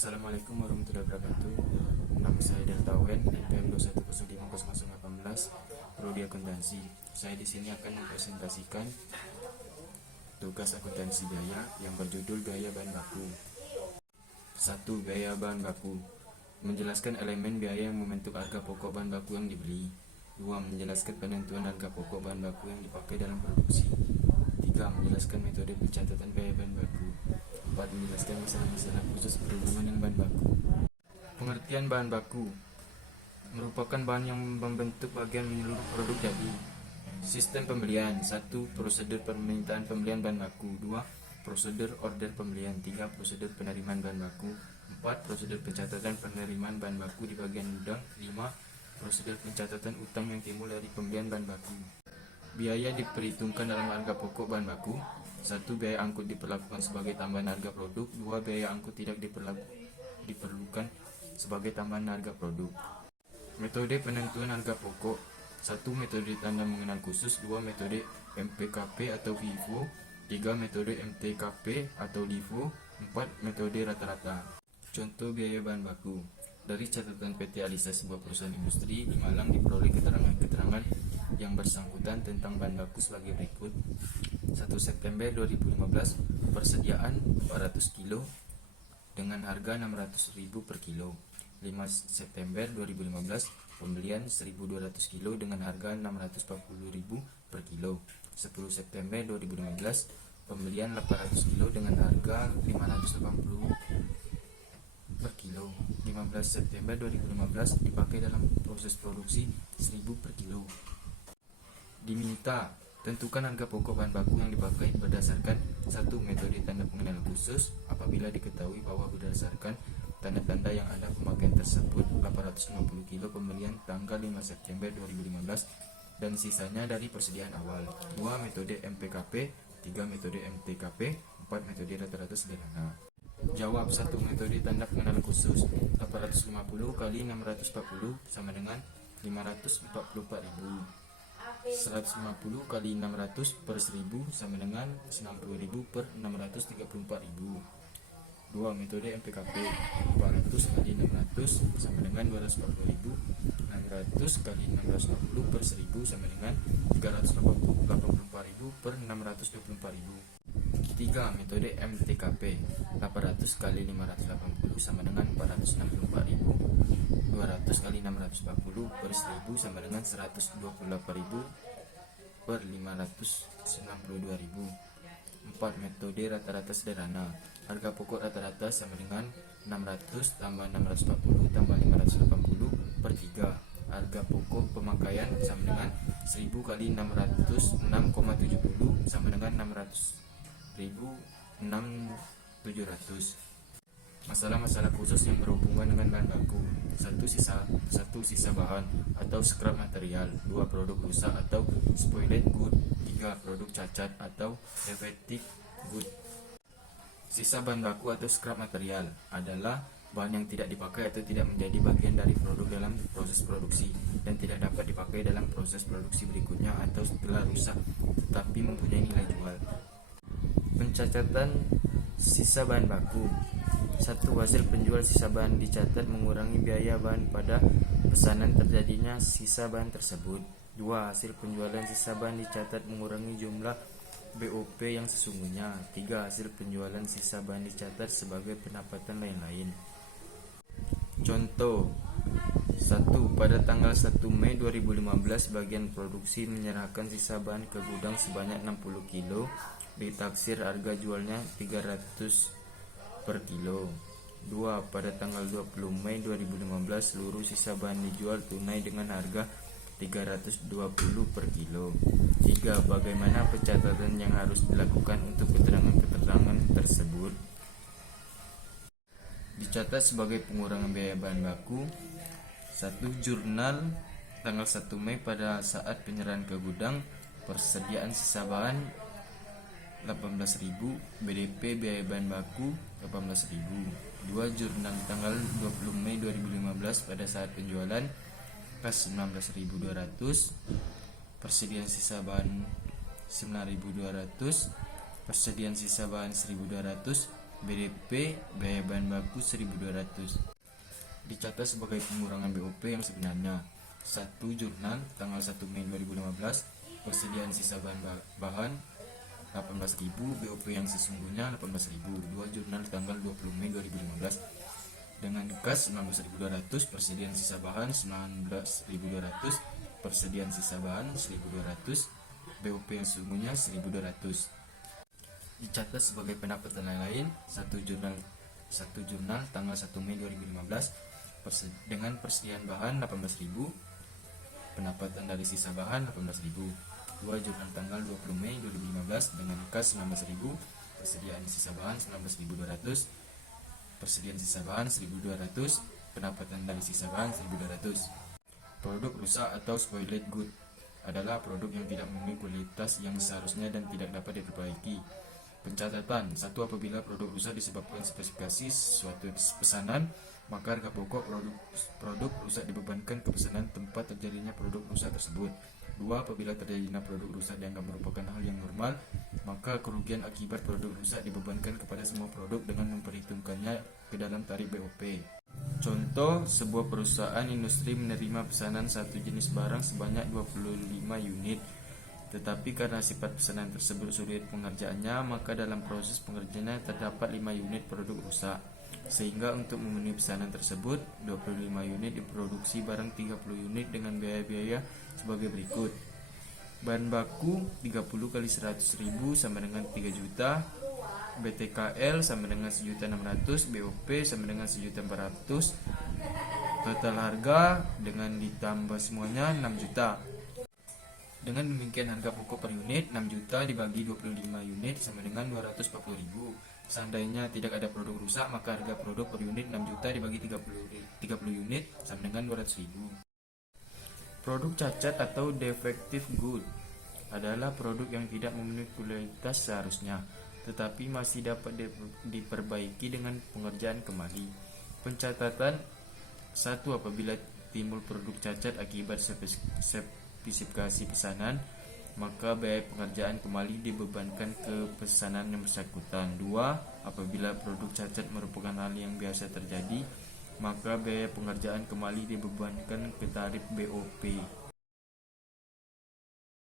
Assalamualaikum warahmatullahi wabarakatuh. Nama saya Deltawen, NPM 2105018, Prodi Akuntansi. Saya di sini akan mempresentasikan tugas akuntansi biaya yang berjudul biaya bahan baku. 1. Biaya bahan baku. Menjelaskan elemen biaya yang membentuk harga pokok bahan baku yang dibeli. 2. Menjelaskan penentuan harga pokok bahan baku yang dipakai dalam produksi. 3. Menjelaskan metode pencatatan biaya bahan baku. 4. Menjelaskan masalah-masalah khusus berhubungan dengan bahan baku. Pengertian bahan baku merupakan bahan yang membentuk bagian menyeluruh produk jadi. Sistem pembelian. 1. Prosedur permintaan pembelian bahan baku. 2. Prosedur order pembelian. 3. Prosedur penerimaan bahan baku. 4. Prosedur pencatatan penerimaan bahan baku di bagian gudang. 5. Prosedur pencatatan utang yang timbul dari pembelian bahan baku. Biaya diperhitungkan dalam harga pokok bahan baku. 1. Biaya angkut diperlakukan sebagai tambahan harga produk. 2. Biaya angkut tidak diperlukan sebagai tambahan harga produk. Metode penentuan harga pokok. 1. Metode tanda mengenal khusus. 2. Metode MPKP atau FIFO. 3. Metode MTKP atau LIFO. 4. Metode rata-rata. Contoh biaya bahan baku. Dari catatan PT Alisa, sebuah perusahaan industri di Malang, diperoleh keterangan-keterangan yang bersangkutan tentang bahan baku sebagai berikut. 1 September 2015, persediaan 400 kilo dengan harga 600.000 per kilo. 5 September 2015, pembelian 1.200 kilo dengan harga 640.000 per kilo. 10 September 2015, pembelian 800 kilo dengan harga 580 per kilo. 15 September 2015, dipakai dalam proses produksi 1.000 per kilo. Diminta tentukan harga pokok bahan baku yang dipakai berdasarkan 1. Metode tanda pengenalan khusus apabila diketahui bahwa berdasarkan tanda-tanda yang ada pemakaian tersebut 850 kilo pembelian tanggal 5 September 2015 dan sisanya dari persediaan awal. 2. Metode MPKP. 3. Metode MTKP. 4. Metode rata-rata sederhana. Jawab. 1. Metode tanda pengenalan khusus 850 kali 640 sama dengan 544.000. 150 kali 600 per 1000 sama dengan 90.000 per 634.000. 2. Metode MPKP. 400 kali 600 sama dengan 240.000. 600 kali 640 per 1000 sama dengan 384.000 per 624.000. 3. Metode MTKP. 800 kali 580 sama dengan 464.000. 200 kali 640 per 1000 sama dengan 128.000 per 592.000. 4. Metode rata-rata sederhana. Harga pokok rata-rata sama dengan 600 tambah 640 tambah 580 per 3. Harga pokok pemakaian sama dengan 1000 kali 606,70 sama dengan 600.600. Masalah-masalah khusus yang berhubungan dengan bahan baku. 1. Sisa bahan atau scrap material. 2. Produk rusak atau spoiled good. 3. Produk cacat atau defective good. Sisa bahan baku atau scrap material adalah bahan yang tidak dipakai atau tidak menjadi bagian dari produk dalam proses produksi dan tidak dapat dipakai dalam proses produksi berikutnya atau setelah rusak tetapi mempunyai nilai jual. Pencatatan sisa bahan baku. 1. Hasil penjual sisa bahan dicatat mengurangi biaya bahan pada pesanan terjadinya sisa bahan tersebut. 2. Hasil penjualan sisa bahan dicatat mengurangi jumlah BOP yang sesungguhnya. 3. Hasil penjualan sisa bahan dicatat sebagai pendapatan lain-lain. Contoh. 1. Pada tanggal 1 Mei 2015, bagian produksi menyerahkan sisa bahan ke gudang sebanyak 60 kilo. Ditaksir harga jualnya 300 per kilo. 2. Pada tanggal 20 Mei 2015, seluruh sisa bahan dijual tunai dengan harga 320 per kilo. 3. Bagaimana pencatatan yang harus dilakukan untuk keterangan-keterangan tersebut? Dicatat sebagai pengurangan biaya bahan baku. 1. Jurnal tanggal 1 Mei pada saat penyerahan ke gudang, persediaan sisa bahan 18.000, BDP biaya bahan baku 18.000. 2. Jurnal tanggal 20 Mei 2015 pada saat penjualan, kas 19.200, persediaan sisa bahan 9.200, persediaan sisa bahan 1.200, BDP biaya bahan baku 1.200. Dicatat sebagai pengurangan BOP yang sebenarnya. 1 jurnal tanggal 1 Mei 2015, persediaan sisa bahan 18.000, BOP yang sesungguhnya 18.000. 2 jurnal tanggal 20 Mei 2015, dengan kas 19.200, persediaan sisa bahan 19.200, persediaan sisa bahan 1.200, BOP yang sesungguhnya 1.200. Dicatat sebagai pendapatan lain 1 jurnal tanggal 1 Mei 2015, dengan persediaan bahan 18.000, pendapatan dari sisa bahan 18.000. 2 jurnal tanggal 20 Mei 2015, dengan kas 19.000, persediaan sisa bahan 19.200, persediaan sisa bahan 1.200, pendapatan dari sisa bahan 1.200. Produk rusak atau spoiled good adalah produk yang tidak memenuhi kualitas yang seharusnya dan tidak dapat diperbaiki. Pencatatan: 1. Apabila produk rusak disebabkan spesifikasi suatu pesanan, maka harga pokok produk rusak dibebankan ke pesanan tempat terjadinya produk rusak tersebut. 2. Apabila terjadinya produk rusak dianggap merupakan hal yang normal, maka kerugian akibat produk rusak dibebankan kepada semua produk dengan memperhitungkannya ke dalam tarif BOP. Contoh, sebuah perusahaan industri menerima pesanan satu jenis barang sebanyak 25 unit. Tetapi karena sifat pesanan tersebut sulit pengerjaannya, maka dalam proses pengerjaannya terdapat 5 unit produk rusak. Sehingga untuk memenuhi pesanan tersebut, 25 unit diproduksi barang 30 unit dengan biaya-biaya sebagai berikut. Bahan baku 30 kali 100.000 sama dengan 3 juta, BTKL sama dengan 1.600.000, BOP sama dengan 1.400.000, total harga dengan ditambah semuanya 6 juta. Dengan demikian harga pokok per unit 6 juta dibagi 25 unit sama dengan 240.000. Seandainya tidak ada produk rusak, maka harga produk per unit 6 juta dibagi 30 unit sama dengan 200.000. Produk cacat atau defective good adalah produk yang tidak memenuhi kualitas seharusnya, tetapi masih dapat diperbaiki dengan pengerjaan kembali. Pencatatan: 1. Apabila timbul produk cacat akibat spesifikasi pesanan, maka biaya pengerjaan kembali dibebankan ke pesanan yang bersangkutan. 2. Apabila produk cacat merupakan hal yang biasa terjadi, maka biaya pengerjaan kembali dibebankan ke tarif BOP.